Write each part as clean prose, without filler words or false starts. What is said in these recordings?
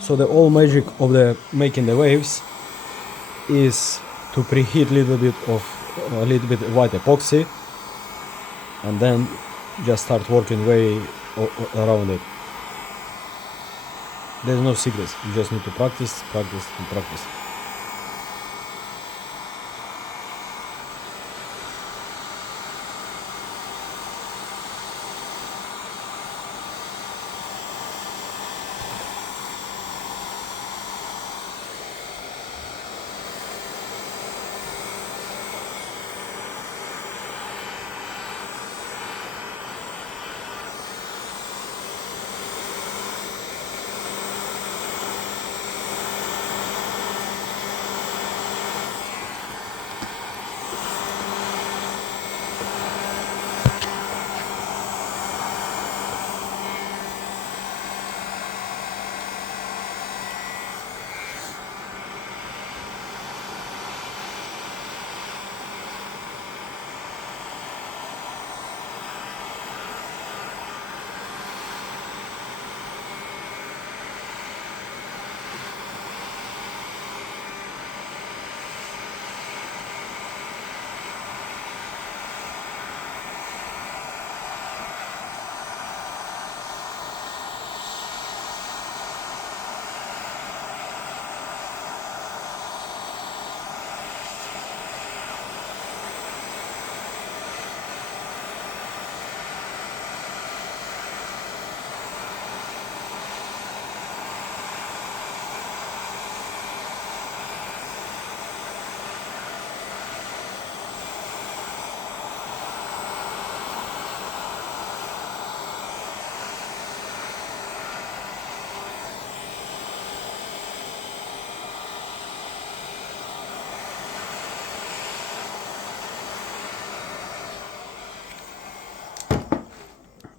So the whole magic of the making the waves is to preheat a little bit white epoxy and then just start working way around it. There's no secrets, you just need to practice, practice and practice.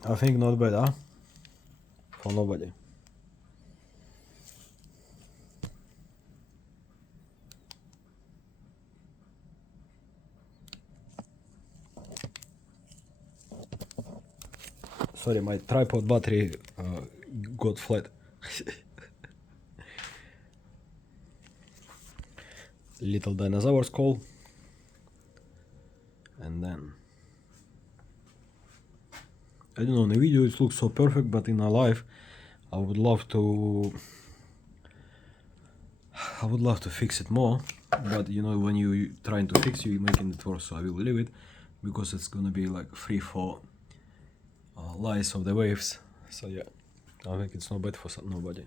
I think not bad, huh? For nobody. Sorry, my tripod battery got flat. Little dinosaur's call. And then I don't know, in the video it looks so perfect, but in a live I would love to fix it more, but you know, when you trying to fix, you're making it worse, so I will leave it because it's gonna be like 3-4 lies of the waves. So yeah, I think it's not bad for nobody.